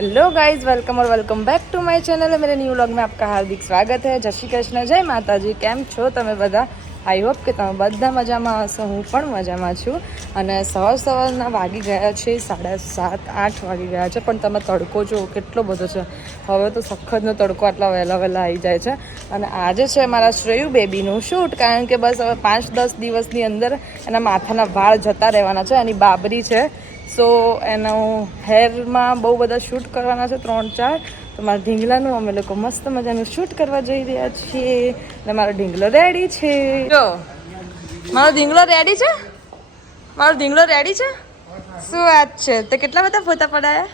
Hello guys, welcome और welcome back to my channel. मेरे new vlog में आपका हार्दिक स्वागत है। जय श्री कृष्ण, जय माताजी। કેમ છો તમે બધા? આઈ હોપ કે તમે બધા મજામાં હશો। હું પણ મજામાં છું। અને સવારના વાગી ગયા છે 7:30-8 વાગી ગયા છે, પણ તમે તડકો જો કેટલો બધો છે। હવે તો સખતનો તડકો આટલા વહેલા આવી જાય છે। અને આજે છે મારા શ્રેયુ બેબીનું શૂટ, કારણ કે બસ હવે 5-10 દિવસની અંદર એના માથાના વાળ જતા રહેવાના છે। એની બાબરી છે, સો એનું હેરમાં બહુ બધા શૂટ કરવાના છે, 3-4। તો મારા ઢીંગલાનું અમે લોકો મસ્ત મજાનું શૂટ કરવા જઈ રહ્યા છીએ। અને મારો ઢીંગલો રેડી છે। જો મારો ઢીંગલો રેડી છે, મારો ઢીંગલો રેડી છે। શું વાત છે? તે કેટલા બધા ફોટા પડાયા?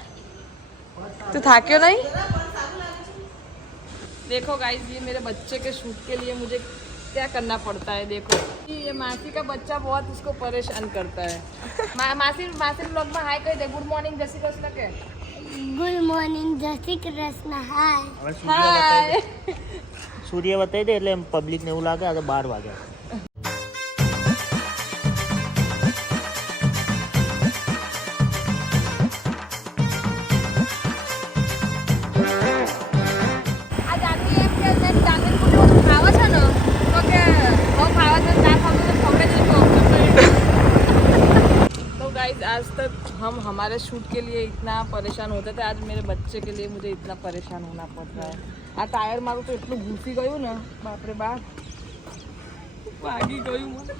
તું થાક્યો नहीं? देखो गाइस, ये मेरे बच्चे के शूट के लिए मुझे क्या करना पड़ता है। देखो ये मासी का बच्चा बहुत उसको परेशान करता है। मासी ब्लॉग में हाय कह दे। गुड मॉर्निंग जय श्री कृष्ण के। गुड मॉर्निंग जय श्री कृष्ण। हाय हाय। સૂર્ય બતાવી દે એટલે પબ્લિકને એવું લાગે આ તો 12 વાગ્યા। आज तक हम हमारे शूट के लिए इतना परेशान होते थे, आज मेरे बच्चे के लिए मुझे इतना परेशान होना पड़ रहा है। आ टायर मारू तो इतना घूसी गયું ને, बाप रे बाप ભાગી ગયું મને।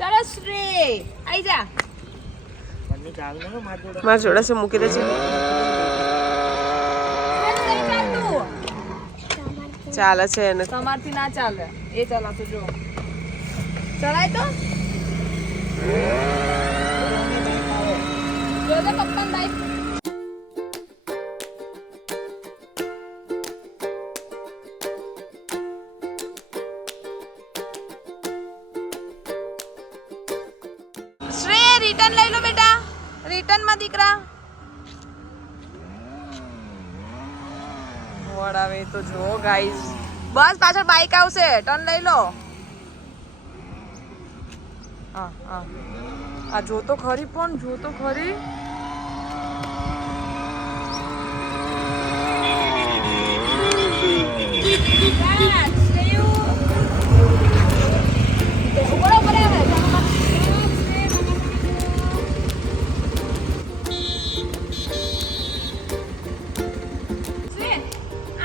ચાલો શ્રી આઈ જા, મમ્મી ચાલ ને માર જોડે છે મૂકી દેજે। ચાલે છે એને, તમારથી ના ચાલે એ ચલાતો જો ચલાય તો જોજે કપ્તાન બાઈક। શ્રેય રિટર્ન લઈ લો બેટા, રિટર્ન માં દીકરા વડાવે તો જો ગાઈસ, બસ પાછળ બાઈક આવશે, ટર્ન લઈ લો। હા હા આ જો તો ખરી, પણ જો તો ખરી।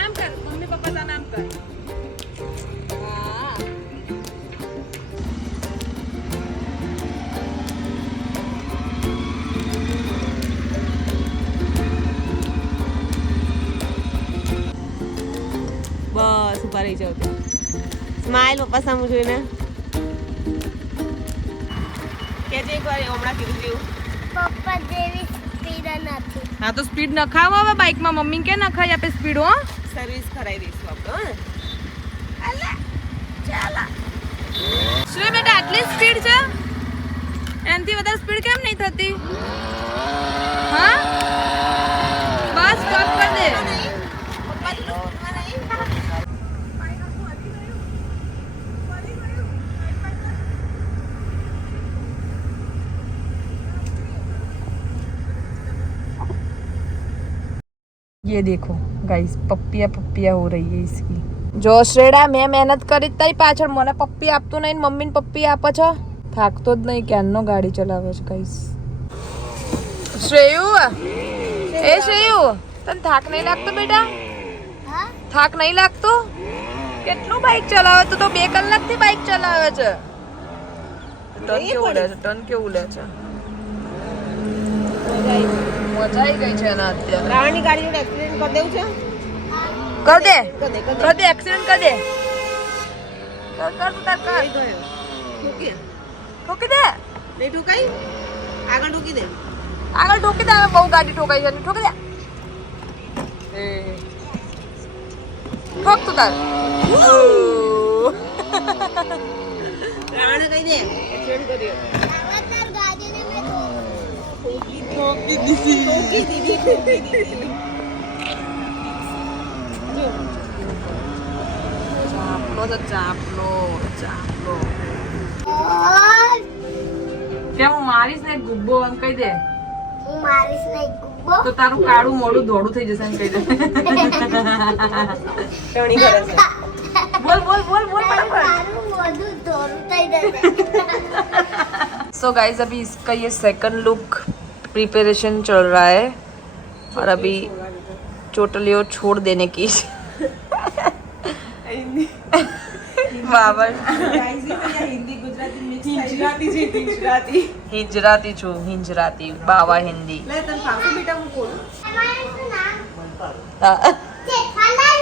આમ કર, મમ્મી પપ્પા તને આમ કર। બસ ઉભા રહી જાવ તો સ્માઈલ પપ્પા સામું જોઈને કે જે એકવાર હમણાં કીધું જેવું પપ્પા જેવી સ્પીડ નથી। હા તો સ્પીડ નખાવો હવે બાઇકમાં, મમ્મી કે નખાઈ આપે સ્પીડ। હો સર્વિસ કરાવી દઈશું આપણે। અલા ચાલા શ્રી બેટા, આટલી સ્પીડ છે? એનથી વધારે સ્પીડ કેમ નહીં થતી? હા બસ સ્ટોપ કર દે। ये देखो गाइस, पप्पिया पप्पिया हो रही है इसकी। जो श्रेड़ा मैं मेहनत करी तारी पाछળ મને પપ્પી આપતો નહીં, મમ્મીને પપ્પી આપે છે। થાકતો જ નહીં, ક્યારનો ગાડી ચલાવે છે ગાઈસ। શ્રેયુ એ શ્રેયુ, તને થાક નહીં લાગતો બેટા? હા થાક નહીં લાગતો? કેટલું બાઇક ચલાવે તું તો? 2 કલાકથી બાઇક ચલાવે છે। ટર્ન કેવું લે છે, ટર્ન કેવું લે છે? મજા આવી ગઈ છે એના અત્યારે। રાવણની ગાડી જોડે એક્સિડન્ટ કરી દેવું છે? કર દે, કર દે, કર દે। કર દે, એક્સિડન્ટ કર દે, કર કર તું તાર કર। ઠોકી ઠોકી દે, નહીં ઠોકાઈ? આગળ ઠોકી દે। આગળ ઠોકી દે। હવે બહુ ગાડી ઠોકાઈ છે, ઠોકી દે। એ ઠોક તું તાર। રાવણે કહી દે એક્સિડન્ટ કર્યો। તાર ગાડીને મેં ઠોકી દીધી। ઠોકી દીધી। જો ચાપલો છે, ચાપલો ચાપલો। और કેમ હું મારીશ ને ગુબ્બો એમ કહી દે. હું મારીશ નહીં, ગુબ્બો તો તારું કાળું મોડું ધોળું થઈ જશે એમ કહી દે. ટણી કરે છે. બોલ બોલ બોલ બોલ તારું મોઢું ધોળું થઈ જશે. सो गाइस अभी इसका ये सेकंड लुक प्रिपरेशन चल रहा है और अभी चोटलियों छोड़ देने की बाबर હિન્દી ગુજરાતી મિક્સ હિજરાતી છે હિજરાતી. हिजराती छू हिजराती बाबा हिंदी લે તને ફાફું બેટા હું બોલું. તમારું શું નામ? हाँ, જેઠાલાલ.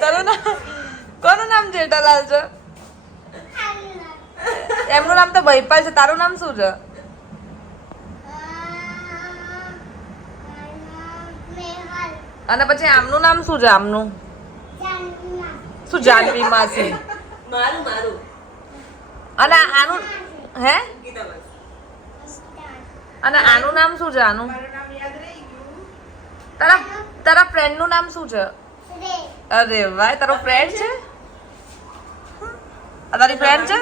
તારું નામ કોનું નામ જેઠાલાલ છે? એમનું નામ તો ભયપાલ છે. તારું નામ શું છે? મેહલ. અને પછી આમનું નામ શું છે? આમનું જાનવીના. શું? જાનવી માસી. મારું મારું અને આનું હે ગીતા બસ. અને આનું નામ શું છે? આનું મારું નામ યાદ રહી ગયું. તારા તારા ફ્રેન્ડ નું નામ શું છે? શ્રેય. અરે વાહ, તારો ફ્રેન્ડ છે? આ તારી ફ્રેન્ડ છે?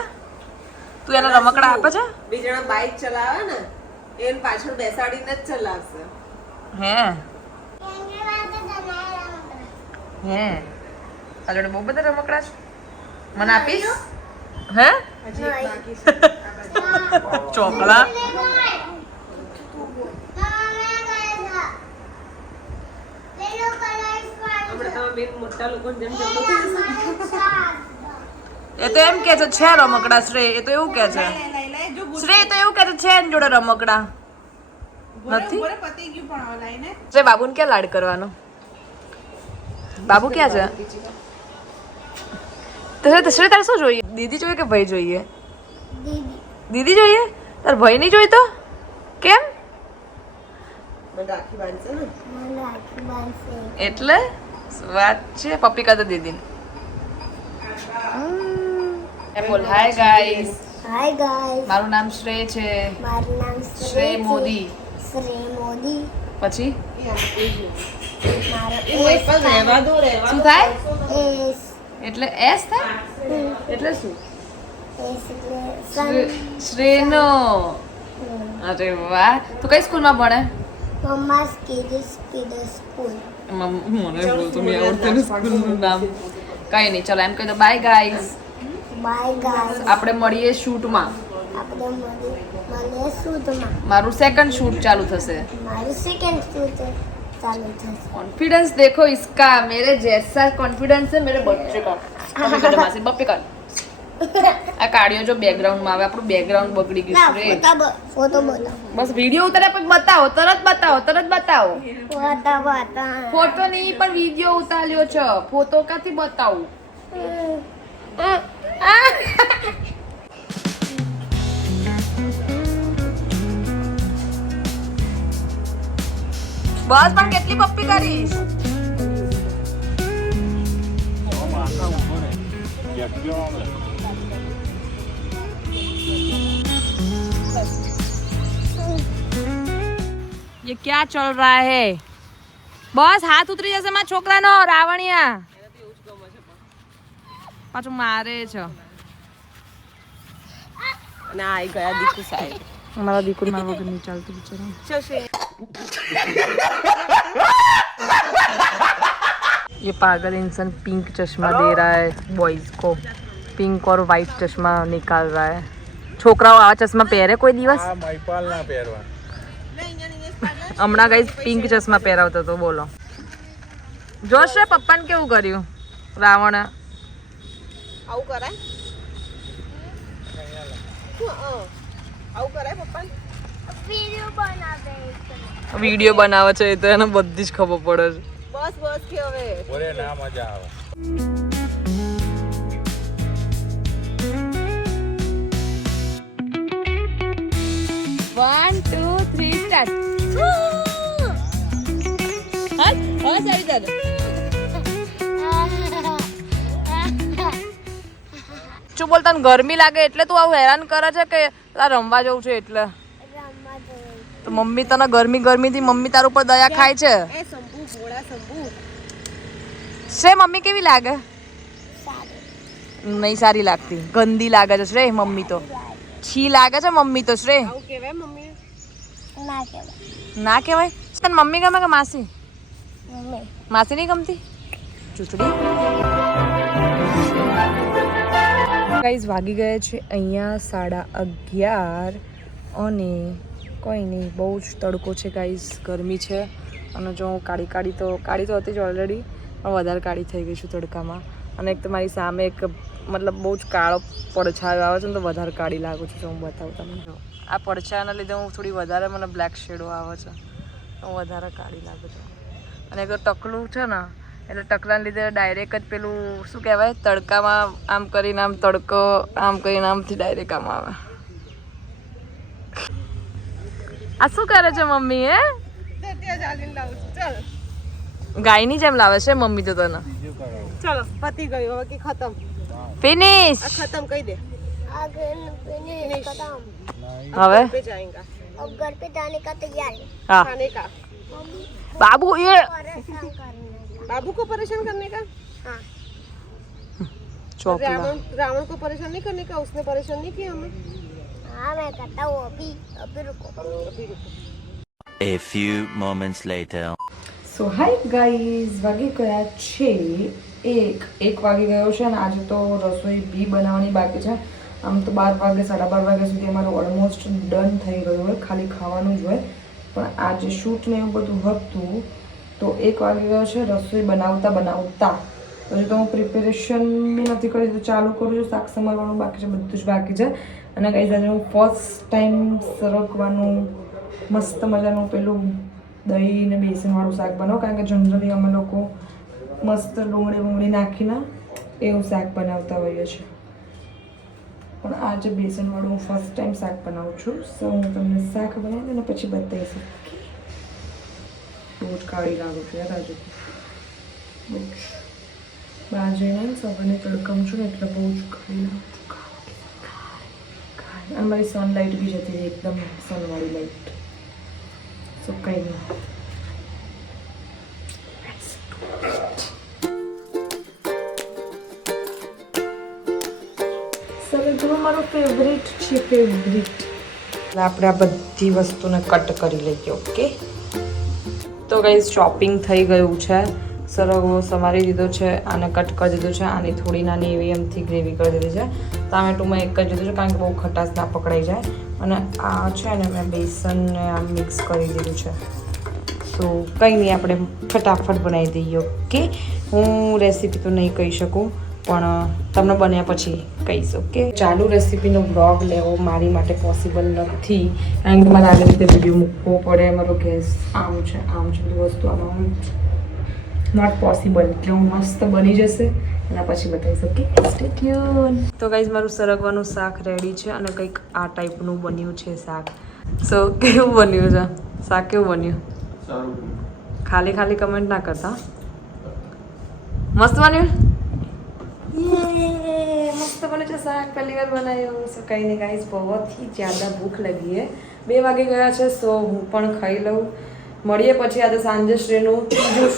તું એને રમકડા આપે છે? બે જણા બાઇક ચલાવે ને એને પાછળ બેસાડીને જ ચલાવશે. હે એની વાતે બનાવેલા રમકડાં. હે તારા જોડે બહુ બધા રમકડા છે. મને આપીશ? હે હજી એક બાકી છે. ચોકલા હમણાં તમે બેન મોટા લોકોને જેમ જમો થઈ જશે. એ તો એમ કે છે રમકડા. શ્રેય એ તો એવું કે છે. લઈ લે જો શ્રેય તો એવું કે છે એની જોડે રમકડા નથી. બોરે પતી ગયું પણ હવે લઈને શ્રેય બાબુને ક્યાં લાડ કરવાનો? બાબુ ક્યાં છે? શ્રેય તારે શું જોઈએ? દીદી જોઈએ કે ભાઈ જોઈએ? દીદી. દીદી જોઈએ? તાર ભાઈ નહીં જોઈતો? કેમ? મને રાખી બાંધશે ને. મને રાખી બાંધશે. એટલે શું વાત છે? પપ્પી કહે દીદીને. બોલ હાય ગાઈસ, હાય ગાઈસ. મારું નામ શ્રેય છે. મારું નામ શ્રેય મોદી. શ્રેય મોદી. પછી મારો ભાઈ પણ રહેવા દો રહેવા શું થાય? એસ. એટલે એસ થાય? એટલે શું? એસ એટલે સન. શ્રેયનો. અરે વાહ, તું કઈ સ્કૂલમાં ભણે? મમ્માસ કિડ્સ સ્કૂલ. મને બોલતો મેં આવડતું ને સ્કૂલનું નામ. કઈ નહીં, ચલો એમ કહી દો બાય ગાઈસ. Bye guys. આપણે મળીએ શૂટમાં. આપણે મળીએ શૂટમાં. મારું સેકન્ડ શૂટ ચાલુ થશે. મારું સેકન્ડ શૂટ ચાલુ થશે. कॉन्फिडेंस देखो इसका, मेरे जैसा कॉन्फिडेंस है मेरे बच्चे का. તમે કદે માસી બપ્પી કર. આ કાઢ્યો જો બેકગ્રાઉન્ડ માં આવે, આપણું બેકગ્રાઉન્ડ બગડી ગયું છે. ફોટો બોલો. બસ વિડિયો ઉતાર્યા પછી બતાવો, તરત બતાવો, તરત બતાવો. ફોટો બતા. ફોટો નહીં પણ વિડિયો ઉતાર્યો છે. ફોટો કાથી બતાવું? બસ પણ કેટલી પપ્પી કરીશ? ये क्या चल रहा है? बस हाथ उतरी जैसे माરા છોકરાનો રાવણિયા પાછું મારે છે. અને આઈ ગયા દીકુ સાહેબ. અમારા દીકરી મારા વગર નહીં ચાલતું બિચારા. ये पागल इंसान पिंक चश्मा दे रहा है बॉयज को. पिंक और वाइट चश्मा निकाल रहा है. છોકરાઓ આવા ચશ્મા પહેરે કોઈ દિવસ? હમણાં ગઈ પિંક ચશ્મા પહેરાવતો હતો. બોલો જોશે પપ્પાને કેવું કર્યું રાવણ. આવું કરાય? આવું કરાય પપ્પા? વિડિયો બનાવે. વિડીયો બનાવે છે તો એને બધી જ ખબર પડે છે. બસ બસ કે હવે બોલે ના મજા આવે. One, two, three, start. હા સારી દાદા. શું બોલ, તને ગરમી લાગે એટલે તું આવું હેરાન કરે છે કે તારે રમવા જવું છે એટલે? રમવા જવું. તો મમ્મી તને ગરમી ગરમી થી મમ્મી તારા ઉપર દયા ખાય છે. એ શંભુ ગોળા શંભુ શ્રેય મમ્મી કેવી લાગે? સારું નહીં સારી લાગતી, ગંદી લાગે છે શ્રેય મમ્મી તો. છી લાગે છે મમ્મી તો શ્રેય. આવું કહેવાય મમ્મી? ના કહેવાય. ના કહેવાય. તને મમ્મી ગમે કે માસી? મમ્મી માસી નહીં ગમતી? ચૂચડી. ગાઈઝ વાગી ગયા છે અહીંયા 11:30 અને કોઈ નહીં, બહુ જ તડકો છે ગાઈઝ, ગરમી છે. અને જો હું કાળી તો હતી જ ઓલરેડી, પણ વધારે કાળી થઈ ગઈ છું તડકામાં. અને એક તો મારી સામે એક મતલબ બહુ જ કાળો પડછાયો આવે છે ને, તો વધારે કાળી લાગુ છું. તો હું બતાવું તમને. જો આ પડછાયાના લીધે હું થોડી વધારે, મને બ્લેક શેડો આવે છે, તો હું વધારે કાળી લાગુ છું. અને એક ટકલું છે ને, એટલે ટકલાને લીધે ડાયરેક્ટ જ પેલું શું કહેવાય, તડકામાં આમ કરીને આમ તડકો આમ કરીને આમથી ડાયરેક્ટ આમ આવે. આ શું કરે છે મમ્મી? ગાયની જેમ લાવે છે મમ્મી તો તને. ચલો પતી ગયું, હવે કે ખતમ. ફિનિશ. આ ખતમ કહી દે. आगे फिनिश खत्म હવે पे जाएगा अब घर पे जाने का तैयारी હા खाने का। બાબુ એ परेशान करने बाबू को परेशान करने का। हाँ ચોપલા. रावण को परेशान नहीं करने का, उसने परेशान नहीं किया हमें। हाँ मैं करता हूँ अभी रुको अभी रुको। A few moments later. So hi guys, વાગી ગયા છે એક વાગી ગયો છે. અને આજે તો રસોઈ બી બનાવવાની બાકી છે. આમ તો 12 વાગે 12:30 વાગ્યા સુધી અમારું ઓલમોસ્ટ ડન થઈ ગયું હોય, ખાલી ખાવાનું જ હોય. પણ આજે શૂટ ને એવું બધું હતું તો 1 વાગી ગયો છે રસોઈ બનાવતા. હજુ તો હું પ્રિપેરેશન બી નથી કરી, તો ચાલુ કરું છું. શાક સમારવાનું બાકી છે, બધું જ બાકી છે. અને ગાઈઝ આજે હું ફર્સ્ટ ટાઈમ સરગવાનું મસ્ત મજાનું પેલું દહીં ને બેસનવાળું શાક બનાવો, કારણ કે જનરલી અમે લોકો મસ્ત ડુંગળી નાખીને એવું શાક બનાવતા હોઈએ છીએ. પણ આજે બેસનવાળું હું ફર્સ્ટ ટાઈમ શાક બનાવું છું. સો હું તમને શાક બનાવી દઉં ને પછી બતાવીશું. બહુ જ કાળી લાગુ છું યાર આજે, બહુ જ બહાર જઈને સવારને તડકમ છું ને એટલે બહુ જ કાળી લાગુ છું. અને મારી સનલાઇટ બી જતી રહી, એકદમ સનવાળી લાઇટ. સો કંઈ નહીં. સરગવો મારો ફેવરેટ છે, ફેવરેટ. આપણે આ બધી વસ્તુને કટ કરી લઈએ. ઓકે, તો ગાઈઝ શોપિંગ થઈ ગયું છે. સરગવો સમારી દીધો છે, આને કટ કરી દીધું છે, આની થોડી નાની એવી એમથી ગ્રેવી કરી દીધી છે. ટામેટુમાં એક જ દીધું છે, કારણ કે બહુ ખટાશ ના પકડાઈ જાય. અને આ છે ને મેં બેસનને આમ મિક્સ કરી દીધું છે. તો કંઈ નહીં, આપણે ફટાફટ બનાવી દઈએ. ઓકે, હું રેસીપી તો નહીં કહી શકું, પણ તમને બન્યા પછી કહીશ. ઓકે, ચાલુ રેસીપીનો બ્લોગ લેવો મારી માટે પોસિબલ નથી, કારણ કે મારે આવી રીતે વિડીયો મૂકવો પડે. મારો ગેસ આમ છે બધી વસ્તુ આમાં નોટ પોસિબલ. એટલે હું મસ્ત બની જશે એના પછી બતાવીશ. Okay, stay tune. તો ગાઈઝ મારું સરગવાનું શાક રેડી છે અને કંઈક આ ટાઈપનું બન્યું છે શાક. સો કેવું બન્યું છે શાક? કેવું બન્યું? ખાલી કમેન્ટ ના કરતા. મસ્ત બન્યું? મસ્ત બને છે શાક, પહેલી વાર બનાવ્યું. સો કંઈ નહીં ગાઈઝ, બહુ ही ज़्यादा भूख लगी है. 2 વાગે ગયા છે, સો હું પણ ખાઈ લઉં. મળીએ પછી. આજે સાંજે શ્રીનું ત્રીજું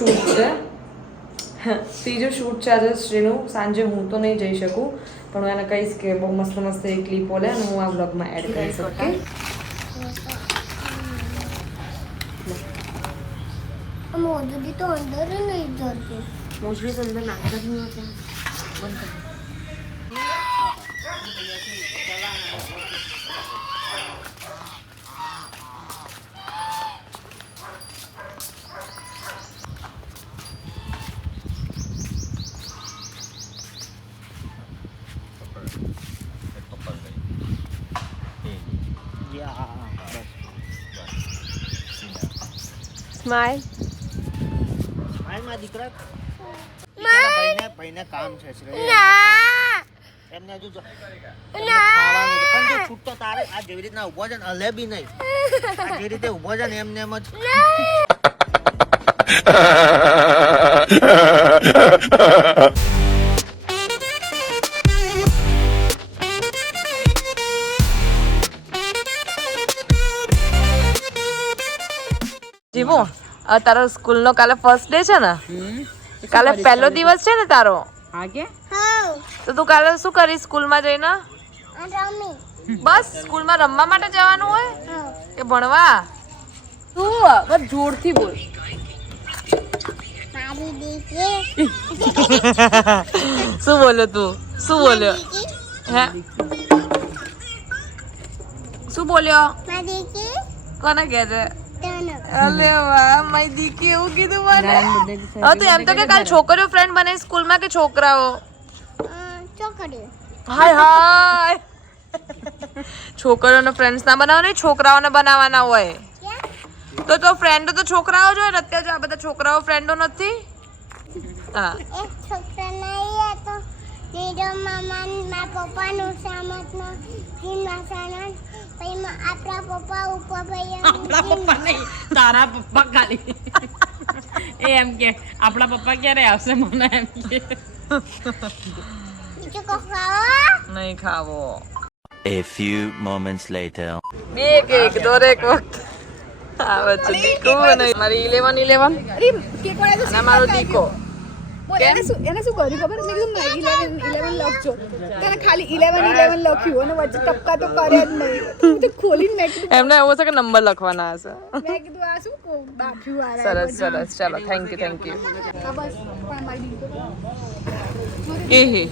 શૂટ છે આજે શ્રીનું. સાંજે હું તો નહીં જઈ શકું, પણ હું એને કહીશ કે બહુ મસ્ત એક ક્લિપો લે અને હું આ બ્લોગમાં એડ કરીશ. ઓકે, मोदी तो अंदर ही नहीं डरते मोजड़ी के अंदर नाक नहीं होता है। बंद कर। સ્માઈલ. મારા દીકરા ભાઈને કામ છે એમને હજુ ખાવાનું છે. પણ જો છૂટતો તારે આ જેવી રીતના ઊભો છે ને હલે બી નહીં, આ જે રીતે ઊભો છે ને એમને એમ જ. જીવો તારો સ્કૂલનો કાલે ફર્સ્ટ ડે છે ને, કાલે પહેલો દિવસ છે ને તારો? હા કે હા તો તું કાલે શું કરીશ સ્કૂલમાં જઈને? રમી બસ સ્કૂલમાં રમવા માટે જવાનું હોય હા કે ભણવા? તું બસ જોરથી બોલ. મારી દીકરી શું બોલ્યો તું? શું બોલ્યો? હે શું બોલ્યો? મારી દીકરી કોને કહે છે? તને અલે વાહ મારી દીકી એવું કીધું મને. હવે તું એમ તો કે કાલ છોકરીઓ ફ્રેન્ડ બને સ્કૂલમાં કે છોકરાઓ? છોકરી હાય હાય છોકરીઓને ફ્રેન્ડ્સ ના બનાવવાના છોકરાઓને બનાવવાના હોય. તો ફ્રેન્ડો તો છોકરાઓ જ હોય ને. અત્યારે આ બધા છોકરાઓ ફ્રેન્ડો નથી. હા એક છોકરા નહીં હતો નીડો મામા મારા પપ્પાનું સામતમાં જીમના સાનન પછી આપણા પપ્પા ઉપર ભાઈ આપણા પપ્પા નહીં તારા પપ્પા ખાલી એ એમ કે આપણા પપ્પા ક્યારે આવશે મને એમ કે બીજું કો ખાવા નહીં ખાવો. A few moments later. બે કેક દરેક વખત આવે છે. દીકો અને મારી 11 અને મારો દીકો. એને શું કર્યું ખબર? મેં કીધું ના 11 લખજો. તને ખાલી 11 લખ્યું અને વચ્ચે ટપકા તો કર્યા જ નહીં. તું તો ખોલીને મેં કીધું એમને એવું છે કે નંબર લખવાના હશે. આ શું બાફ્યું વાળા સરસ સરસ ચાલો થેન્ક યુ આ બસ પણ મારી દીકરી એ હે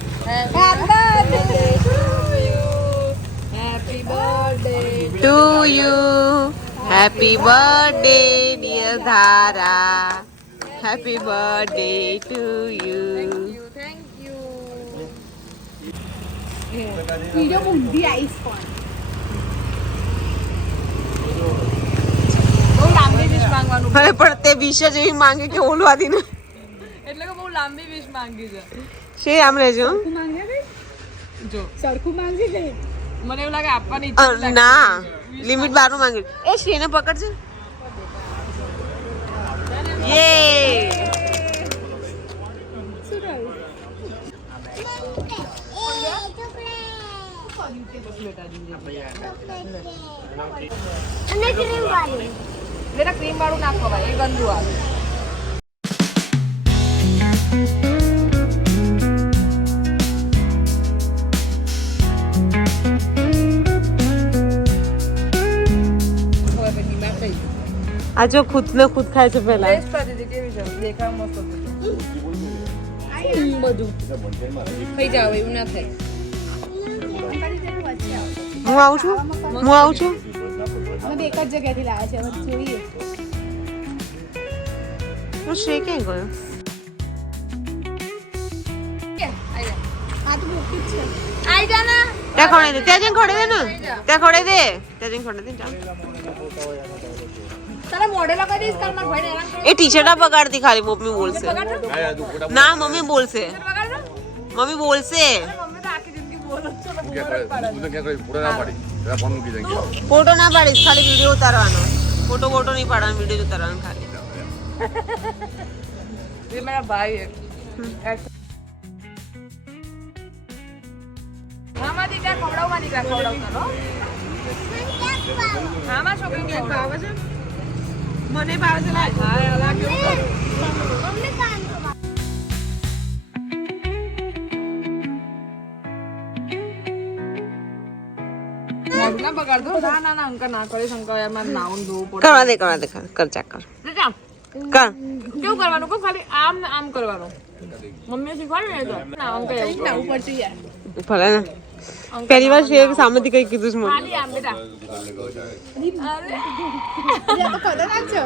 happy birthday to you happy birthday dear Dhara happy birthday to you. Video ઊંધી આઈસ પણ બહુ લાંબી વિશ માંગવાનું અરે પણ તે વિશે જેવી માંગે કે ઓલું આદિને એટલે કે બહુ લાંબી વિશ માંગી છે. છે આમ રહેજો માંગે ને જો સરખું માંગજે ને મને એવું લાગે આપવાની ઈચ્છા જ લાગે. ના લિમિટ બારનું માંગે એ શ્રીને પકડજે યે શું થયું અને ક્રીમ વાળી બેટા ક્રીમ વાળું ના ખવાય એ ગંદુ આવે. આ જો ખુદ ને ખુદ ખાય છે પહેલા ટેસ્ટ કરી દીધી કેવી છે? દેખાવ મસ્ત હતું. બધું થઈ જાવ એવું ના થાય. હું આવું છું અમે એક જ જગ્યાથી લાવ્યા છે હવે જોઈએ હું શ્રી ક્યાં ગયો આ તો મોટું જ છે આઈ જા ને. ત્યાં ખોડે દે ત્યાં જઈને ખોડે દે ને ત્યાં ખોડે દે ત્યાં જઈને ખોડે દે ચાલ તારા મોઢે લગાવી દઈશ કાલ મારા ભાઈને હેરાન એ ટી શર્ટ બગાડતી ખાલી મમ્મી બોલશે ના મમ્મી બોલશે મમ્મી બોલશે મમ્મી તો આખી જિંદગી બોલો છો ને ફોટો ના પાડીશ ખાલી વિડીયો ઉતારવાનો ફોટો નહીં પાડવાનો વિડીયો ઉતારવાનો ખાલી ये मेरा भाई है हाँ माँ दीका खवड़ाओ माँ दीका खवड़ाओ करो हाँ माँ छोकरी के भाव है મને ભાવે છે हाँ अला क्यों મમ્મી કામ ना पकड़ दो ना ना ना अंका ना करे शंका यार मैं नाउन दो કરવા દે કર ચેક કર बेटा કર કેવું કરવાનું કો ખાલી આમ ને આમ કરવાનું મમ્મીએ શીખવાડ્યું ને તો ના અંકા એવું લાવવું પડશે યાર ભલે ને પહેલી વાર શ્રેય સામેથી કઈ કીધું છે મને ખાલી આમ બેટા અરે યા તો ખતરનાક છે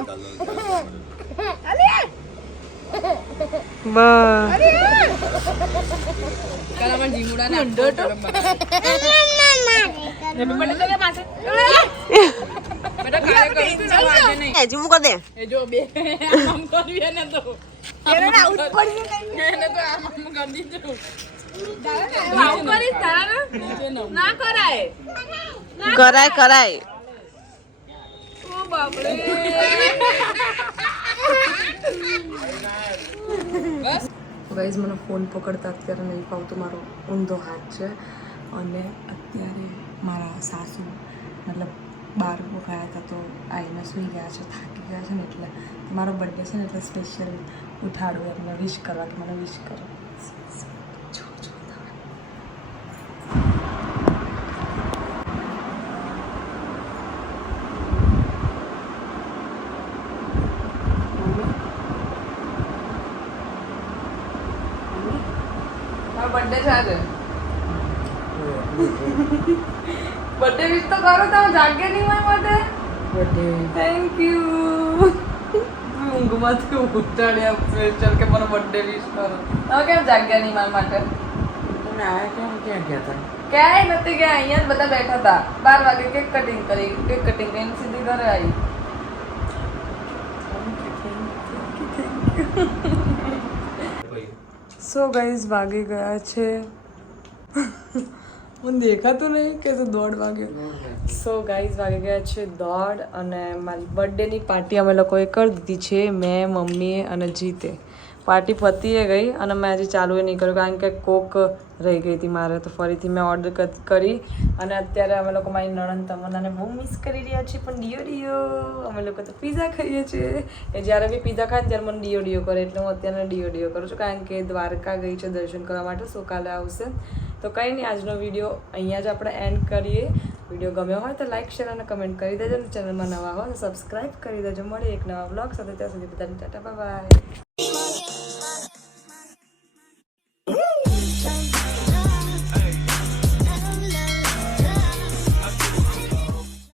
બસ કાલા માં જીમુડા ને અંડો તો હેપી બર્થડે તો પાછે બેટા કાલે કરી તું ના વાગે નહીં એ જીમુ કર દે એ જો બે આમ કરવી ને તો એને આઉટ પડી એને તો આમ કરી દીધું આવું કરીશ તારા ના કરાય કરાય ઓ બાપરે ગાઈઝ મને ફોન પકડતા અત્યારે નહીં ફાવતો મારો ઊંધો હાથ છે અને અત્યારે મારા સાસુ મતલબ બહાર ગયા હતા તો આવીને સૂઈ ગયા છે, થાકી ગયા છે ને એટલે મારો બર્થડે છે ને એટલે સ્પેશિયલ ઉઠાડું એમને વિશ કરવા કે મને વિશ કરો. જો જો તમે બર્થડે છે આજે. બર્થડે વિશ તો કરો, તમે જાગે નહીં મારા માટે. Thank you. ઊંઘમાંથી ઉઠાડ્યા સ્પેશિયલ કે મને બર્થડે વિશ કરો. તમે કેમ જાગ્યા નહીં મારા માટે? ક્યાંય નથી ગયા, અહીંયા જ બધા બેઠા હતા. 12 વાગે કેક કટિંગ કરીને સીધી ઘરે આવી. સો ગાઈઝ વાગી ગયા છે, મને દેખાતું નહીં કે 1:30 વાગે. સો ગાઈઝ વાગી ગયા છે 1:30 અને મારી બર્થડેની પાર્ટી અમે લોકોએ કરી દીધી છે. મેં, મમ્મીએ અને જીતે. પાર્ટી પતીએ ગઈ અને મેં હજી ચાલુ નહીં કર્યું કારણ કે કોક રહી ગઈ હતી મારે, તો ફરીથી મેં ઓર્ડર કરી અને અત્યારે અમે લોકો મારી નણંદ તમન્નાને બહુ મિસ કરી રહ્યા છીએ. પણ ડીઓ અમે લોકો તો પીઝા ખાઈએ છીએ. એ જ્યારે બી પીઝા ખાય ત્યારે મને ડીઓ કરે, એટલે હું અત્યારે ડીઓ કરું છું કારણ કે દ્વારકા ગઈ છે દર્શન કરવા માટે. સો કાલે આવશે. તો કંઈ નહીં, આજનો વિડીયો અહીંયા જ આપણે એન્ડ કરીએ. વિડીયો ગમ્યો હોય તો લાઇક, શેર અને કમેન્ટ કરી દેજો. અને ચેનલમાં નવા હોય તો સબસ્ક્રાઈબ કરી દેજો. મળીએ એક નવા બ્લોગ સાથે. ત્યાં સુધી બધાને ટાટા, બાય બાય.